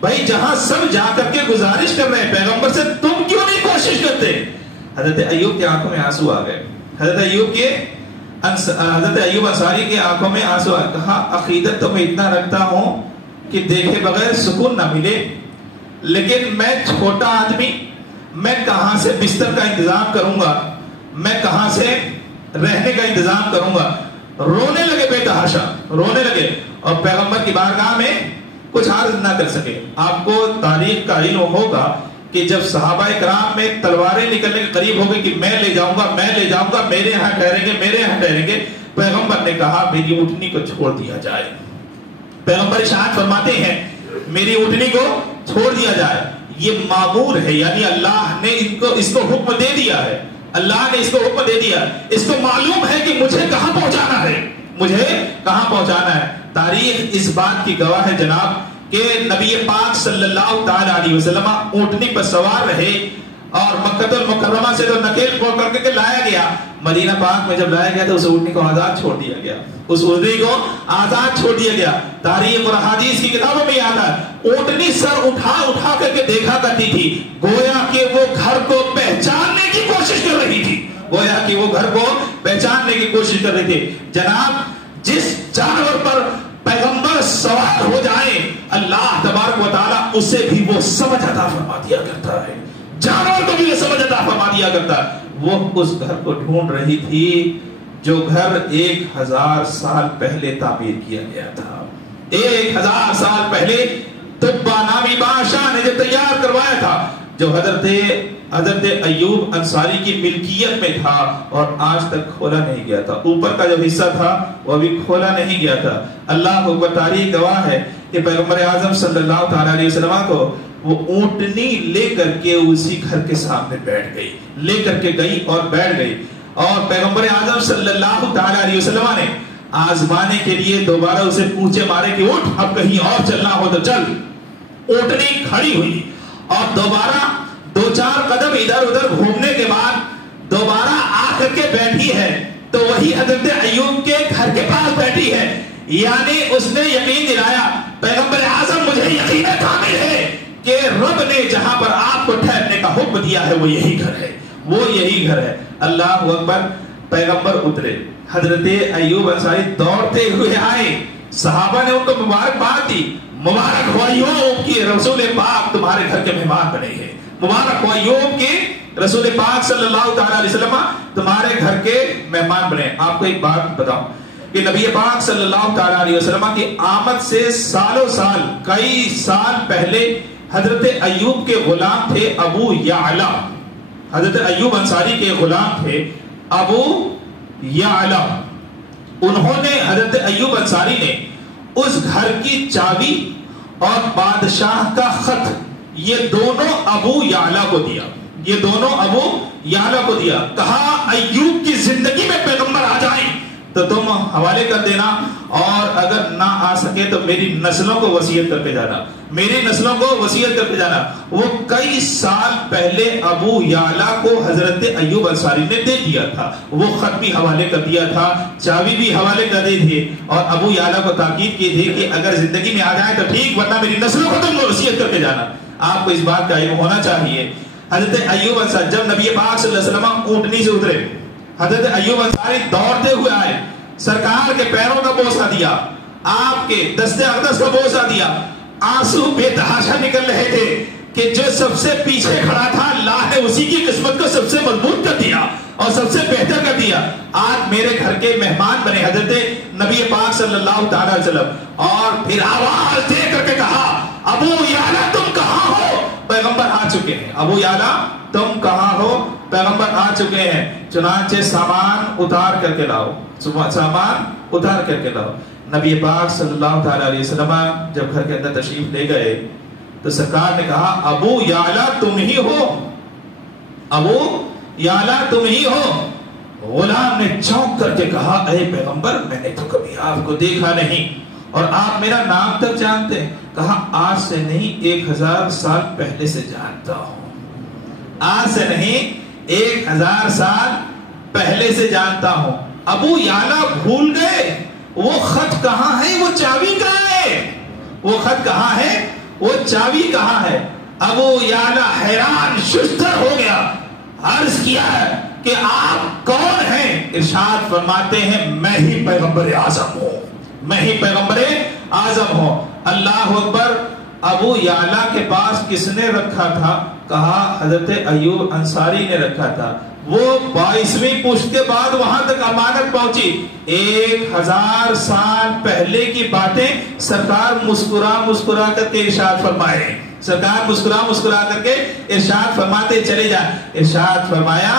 بھائی جہاں سب جا کر کے گزارش کر رہے ہیں پیغمبر سے تم کیوں نہیں کوشش کرتے؟ حضرت ایوب کے آنکھوں میں آنسو آ گئے، حضرت ایوب انصاری کے آنکھوں میں آنسو آ گئے۔ کہا عقیدت تو میں اتنا رکھتا ہوں کہ دیکھے بغیر سکون نہ ملے، لیکن میں چھوٹا آدمی، میں کہاں سے بستر کا انتظام کروں گا، میں کہاں سے رہنے کا انتظام کروں گا. رونے لگے بے تحاشا، رونے لگے، اور پیغمبر کی بارگاہ میں کچھ عرض نہ کر سکے. آپ کو تاریخ کا علم ہوگا کہ جب صحابہ کرام میں تلواریں نکلنے کے قریب ہو گئی کہ میں لے جاؤں گا، میں لے جاؤں گا، میرے یہاں ٹھہریں گے، میرے یہاں ٹھہریں گے، پیغمبر نے کہا میری اونٹنی کو چھوڑ دیا جائے. پیغمبر ارشاد فرماتے ہیں میری اونٹنی کو چھوڑ دیا جائے. یہ معمور ہے، یعنی اللہ نے اس کو حکم دے دیا ہے، اللہ نے اس کو حکم دے دیا. اس کو معلوم ہے کہ مجھے کہاں پہنچانا ہے، مجھے کہاں پہنچانا ہے. تاریخ اس بات کی گواہ ہے جناب کہ نبی پاک صلی اللہ تعالی علیہ وسلم اونٹنی پر سوار رہے اور مکہ المکرمہ سے تو نکیل پکڑ کے لایا گیا. مدینہ پاک میں جب لایا گیا تو اس اونٹنی کو آزاد چھوڑ دیا گیا، اس اونٹنی کو آزاد چھوڑ دیا گیا. تاریخ اور حدیث کی کتابوں میں آتا ہے اونٹنی سر اٹھا اٹھا کر کے دیکھا کرتی تھی، گویا کہ وہ گھر کو پہچاننے کی کوشش کر رہی تھی، گویا کہ وہ گھر کو پہچاننے کی کوشش کر رہی تھی. جناب جس جانور پر پیغمبر سوار ہو جائے اللہ تبارک و تعالیٰ اسے بھی وہ سمجھ عطا فرما دیا کرتا ہے، جانور کو بھی وہ سمجھ عطا فرما دیا کرتا ہے. وہ اس گھر کو ڈھونڈ رہی تھی جو گھر 1000 سال پہلے تعمیر کیا گیا تھا. 1000 سال پہلے طبہ نامی بادشاہ نے جو تیار کروایا تھا، جو حضرت ایوب انصاری کی ملکیت میں تھا اور آج تک کھولا نہیں گیا تھا. اوپر کا جو حصہ تھا وہ ابھی کھولا نہیں گیا تھا. اللہ کو تاریخ گواہ ہے کہ پیغمبر اعظم صلی اللہ تعالی علیہ وسلم کو وہ اونٹنی لے کر کے اسی گھر کے سامنے بیٹھ گئی، لے کر کے گئی اور بیٹھ گئی. اور پیغمبر اعظم صلی اللہ تعالی علیہ وسلم نے آزمانے کے لیے دوبارہ اسے پوچھے مارے کہ اٹھ اب کہیں اور چلنا ہو تو چل. اونٹنی کھڑی ہوئی اور دوبارہ 2-4 قدم ادھر ادھر گھومنے کے بعد دوبارہ آ کر کے بیٹھی ہے تو وہی حضرت ایوب کے گھر کے پاس بیٹھی ہے. یعنی اس نے یقین دلایا پیغمبر اعظم مجھے یقین کامل ہے کہ رب نے جہاں پر آپ کو ٹھہرنے کا حکم دیا ہے وہ یہی گھر ہے، وہ یہی گھر ہے. اللہ اکبر. پیغمبر اترے، حضرت ایوب انصاری دوڑتے ہوئے آئے، صحابہ نے ان کو مبارکباد دی. مبارک ہو ایوب کی رسول پاک تمہارے گھر کے مہمان بنے ہیں، مبارک ہو ایوب کی رسول پاک صلی اللہ تعالی علیہ وسلم تمہارے گھر کے مہمان بنے. آپ کو ایک بات بتاؤں کہ نبی پاک صلی اللہ تعالی علیہ وسلم کی آمد سے سالوں سال کئی سال پہلے حضرت ایوب کے غلام تھے ابو یعلا. حضرت ایوب انصاری کے غلام تھے ابو یعلا. انہوں نے حضرت ایوب انصاری نے اس گھر کی چابی اور بادشاہ کا خط یہ دونوں ابو یعلا کو دیا، یہ دونوں ابو یعلا کو دیا. کہا ایوب کی زندگی میں پیغمبر آ جائیں تو تم حوالے کر دینا، اور اگر نہ آ سکے تو میری نسلوں کو وصیت کر کے جانا، میری نسلوں کو وصیت کر کے جانا. وہ کئی سال پہلے ابو یعلا کو حضرت ایوب انصاری نے دے دیا تھا، وہ خط بھی حوالے کر دیا تھا، چابی بھی حوالے کر دی تھی، اور ابو یعلا کو تاکید کی تھی کہ اگر زندگی میں آ جائے تو ٹھیک ورنہ میری نسلوں کو تم وصیت کر کے جانا. آپ کو اس بات کا علم ہونا چاہیے. حضرت ایوب انصاری جب نبی پاک صلی اللہ علیہ وسلم اونٹنی سے اترے، حضرت ایوب انصاری دوڑتے ہوئے آئے، سرکار کے پیروں کا بوسہ دیا، آپ کے دست اقدس کا بوسہ دیا. آنسو بے تحاشا نکل رہے تھے کہ جو سب سے پیچھے کھڑا تھا اللہ نے اسی کی قسمت کو سب سے مضبوط کر دیا اور سب سے بہتر کر دیا. آج میرے گھر کے مہمان بنے حضرت نبی پاک صلی اللہ تعالی علیہ وسلم. اور پھر آواز دے کر کے کہا ابو یعلا تم کہاں ہو؟ پیغمبر آ چکے ہیں. ابو یعلا تم کہاں ہو؟ پیغمبر آ چکے ہیں. چنانچہ سامان اتار کر کے لاؤ، سامان اتار کر کے لاؤ. نبی پاک صلی اللہ تعالی علیہ وسلم جب گھر کے اندر تشریف لے گئے تو سرکار نے کہا ابو یعلا تم ہی ہو، ابو یعلا تم ہی ہو. غلام نے چونک کر کے کہا اے پیغمبر میں نے تو کبھی آپ کو دیکھا نہیں اور آپ میرا نام تک جانتے ہیں. کہا آج سے نہیں 1000 سال پہلے سے جانتا ہوں، آج سے نہیں 1000 سال پہلے سے جانتا ہوں. ابو یعلا بھول گئے وہ خط کہاں ہے، وہ چابی کہاں ہے، وہ خط کہاں ہے، وہ چابی کہاں ہے. ابو یعلا حیران ششدر ہو گیا. عرض کیا کہ آپ کون ہیں؟ ارشاد فرماتے ہیں میں ہی پیغمبر اعظم ہوں، میں ہی پیغمبر اعظم ہوں. اللہ اکبر. ابو یعلا کے پاس کس نے رکھا تھا؟ کہا حضرت ایوب انصاری نے رکھا تھا۔ وہ 22ویں پشت کے بعد وہاں تک امانت پہنچی۔ 1000 سال پہلے کی باتیں سرکار مسکرا کر کے ارشاد فرمائے، سرکار مسکرا کر کے ارشاد فرماتے چلے جائیں۔ ارشاد فرمایا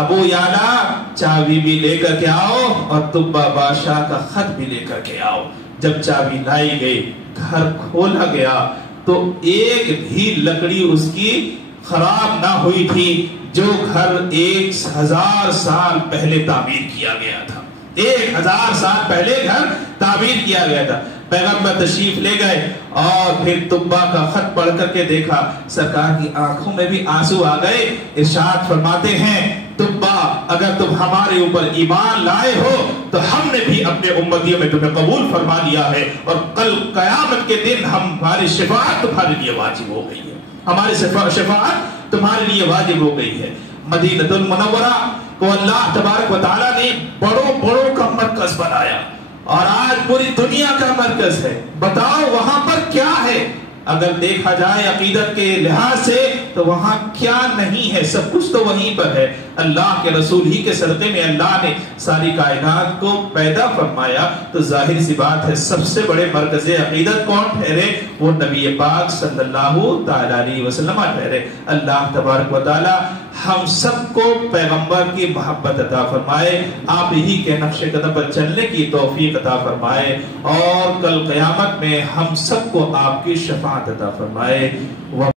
ابو یعلا چابی بھی لے کر کے آؤ اور تبا بادشاہ کا خط بھی لے کر کے آؤ۔ جب چابی لائی گئی، گھر کھولا گیا تو ایک بھی لکڑی اس کی خراب نہ ہوئی تھی، جو گھر 1000 سال پہلے تعمیر کیا گیا تھا۔ 1000 سال پہلے گھر تعمیر کیا گیا تھا۔ پیغمبر تشریف لے گئے اور پھر تبا کا خط پڑھ کر کے دیکھا، سرکار کی آنکھوں میں بھی آنسو آ گئے۔ ارشاد فرماتے ہیں تبا اگر تم ہمارے اوپر ایمان لائے ہو تو ہم نے بھی اپنے امتیوں میں تمہیں قبول فرما لیا ہے، اور کل قیامت کے دن ہماری شفاعت تمہارے لیے واجب ہو گئی ہے، ہماری شفاعت تمہارے لیے واجب ہو گئی ہے۔ مدینہ المنورہ کو اللہ تبارک و تعالیٰ نے بڑوں کا مرکز بنایا، اور آج پوری دنیا کا مرکز ہے۔ بتاؤ وہاں پر کیا ہے؟ اگر دیکھا جائے عقیدت کے لحاظ سے تو وہاں کیا نہیں ہے، سب کچھ تو وہیں پر ہے۔ اللہ کے رسول ہی کے صدقے میں اللہ نے ساری کائنات کو پیدا فرمایا، تو ظاہر سی بات ہے سب سے بڑے مرکز عقیدت کون ٹھہرے؟ وہ نبی پاک صلی اللہ تعالی علیہ وسلم ٹھہرے۔ اللہ تبارک و تعالی ہم سب کو پیغمبر کی محبت عطا فرمائے، آپ ہی کے نقش قدم پر چلنے کی توفیق عطا فرمائے، اور کل قیامت میں ہم سب کو آپ کی شفاعت عطا فرمائے۔